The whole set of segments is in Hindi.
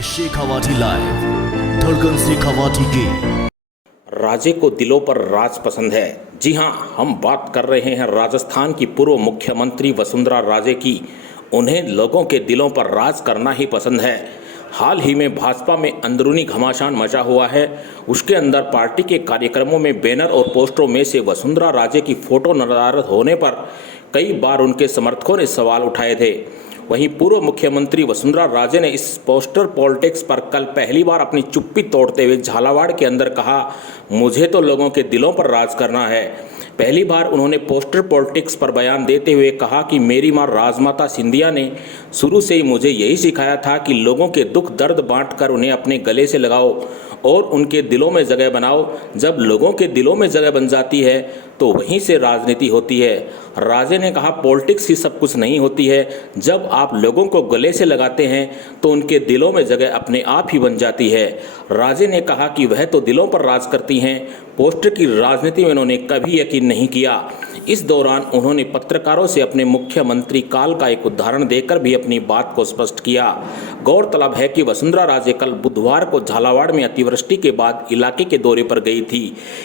है शेखावाटी लाइव, धड़कन शेखावाटी की। राजे को दिलों पर राज पसंद है। जी हां, हम बात कर रहे हैं राजस्थान की पूर्व मुख्यमंत्री वसुंधरा राजे की। उन्हें लोगों के दिलों पर राज करना ही पसंद है। हाल ही में भाजपा में अंदरूनी घमासान मचा हुआ है। उसके अंदर पार्टी के कार्यक्रमों में बैनर और पोस्टरों में से वसुंधरा राजे की फोटो नजर होने पर कई बार उनके समर्थकों ने सवाल उठाए थे। वहीं पूर्व मुख्यमंत्री वसुंधरा राजे ने इस पोस्टर पॉलिटिक्स पर कल पहली बार अपनी चुप्पी तोड़ते हुए झालावाड़ के अंदर कहा, मुझे तो लोगों के दिलों पर राज करना है। पहली बार उन्होंने पोस्टर पॉलिटिक्स पर बयान देते हुए कहा कि मेरी मां राजमाता सिंधिया ने शुरू से ही मुझे यही सिखाया था कि लोगों के दुख दर्द बांटकर उन्हें अपने गले से लगाओ और उनके दिलों में जगह बनाओ। जब लोगों के दिलों में जगह बन जाती है तो वहीं से राजनीति होती है। राजे ने कहा, पॉलिटिक्स ही सब कुछ नहीं होती है। जब आप लोगों को गले से लगाते हैं तो उनके दिलों में जगह अपने आप ही बन जाती है। राजे ने कहा कि वह तो दिलों पर राज करती हैं, पोस्टर की राजनीति में उन्होंने कभी यकीन नहीं किया। इस दौरान उन्होंने पत्रकारों से अपने मुख्यमंत्री काल का एक उदाहरण देकर भी अपनी बात को स्पष्ट किया। गौरतलब है कि वसुंधरा राजे कल बुधवार को झालावाड़ में अतिवृष्टि के बाद इलाके के दौरे पर गई थी।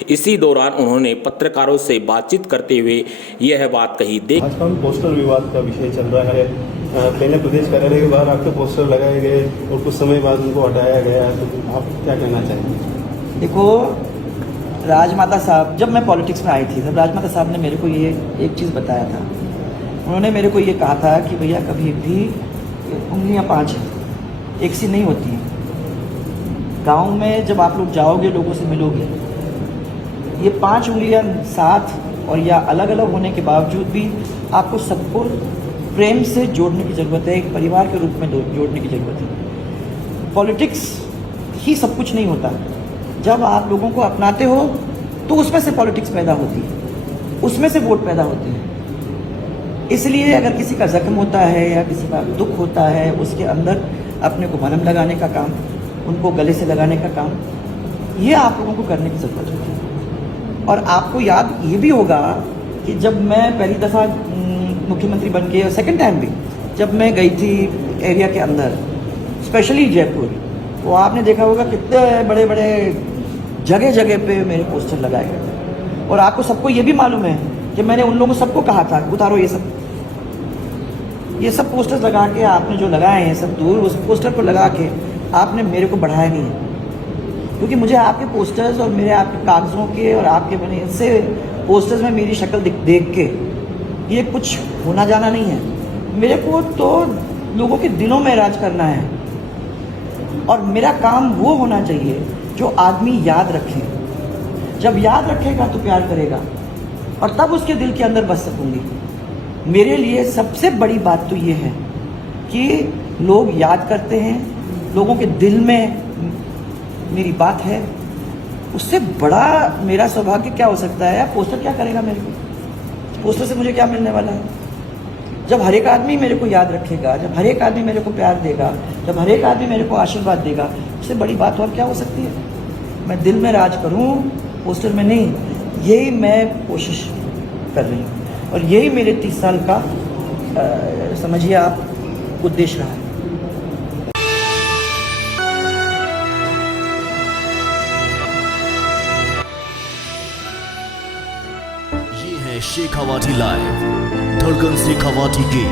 इसी दौरान उन्होंने पत्रकारों से बातचीत करते हुए यह बात कही। भाजपा में पोस्टर विवाद का विषय चल रहा है। पहले प्रदेश कार्यालय के बाहर आपके पोस्टर लगाए गए और कुछ समय बाद उनको हटाया गया, तो आप क्या कहना चाहेंगे? देखो, राजमाता साहब, जब मैं पॉलिटिक्स में आई थी तब राजमाता साहब ने मेरे को ये एक चीज़ बताया था। उन्होंने मेरे को ये कहा था कि भैया कभी भी उंगलियां 5 हैं, एक सी नहीं होती हैं। गांव में जब आप लोग जाओगे, लोगों से मिलोगे, ये 5 उंगलियां साथ और या अलग अलग होने के बावजूद भी आपको सबको प्रेम से जोड़ने की ज़रूरत है, एक परिवार के रूप में जोड़ने की ज़रूरत है। पॉलिटिक्स ही सब कुछ नहीं होता। जब आप लोगों को अपनाते हो तो उसमें से पॉलिटिक्स पैदा होती है, उसमें से वोट पैदा होते हैं। इसलिए अगर किसी का जख्म होता है या किसी का दुख होता है, उसके अंदर अपने को मलहम लगाने का काम, उनको गले से लगाने का काम, ये आप लोगों को करने की ज़रूरत होती है। और आपको याद ये भी होगा कि जब मैं पहली दफ़ा मुख्यमंत्री बन के, और सेकेंड टाइम भी जब मैं गई थी एरिया के अंदर, स्पेशली जयपुर, तो आपने देखा होगा कितने बड़े बड़े जगह जगह पे मेरे पोस्टर लगाए गए। और आपको सबको ये भी मालूम है कि मैंने उन लोगों सबको कहा था उतारो ये सब पोस्टर्स लगा के आपने जो लगाए हैं सब दूर, उस पोस्टर को लगा के आपने मेरे को बढ़ाया नहीं है। क्योंकि मुझे आपके पोस्टर्स और मेरे आपके कागज़ों के और आपके मैंने इनसे पोस्टर्स में मेरी शक्ल देख के ये कुछ होना जाना नहीं है। मेरे को तो लोगों के दिलों में राज करना है और मेरा काम वो होना चाहिए जो आदमी याद रखे। जब याद रखेगा तो प्यार करेगा और तब उसके दिल के अंदर बस सकूंगी। मेरे लिए सबसे बड़ी बात तो ये है कि लोग याद करते हैं, लोगों के दिल में मेरी बात है। उससे बड़ा मेरा सौभाग्य क्या हो सकता है? पोस्टर क्या करेगा मेरे को? पोस्टर से मुझे क्या मिलने वाला है? जब हर एक आदमी मेरे को याद रखेगा, जब हर एक आदमी मेरे को प्यार देगा, जब हर एक आदमी मेरे को आशीर्वाद देगा, उससे बड़ी बात और क्या हो सकती है? मैं दिल में राज करूं, पोस्टर में नहीं। यही मैं कोशिश कर रही हूं और यही मेरे 30 साल का समझिए आप उद्देश्य रहा है। ये है शेखावाटी लाइव, धड़कन शेखावाटी की।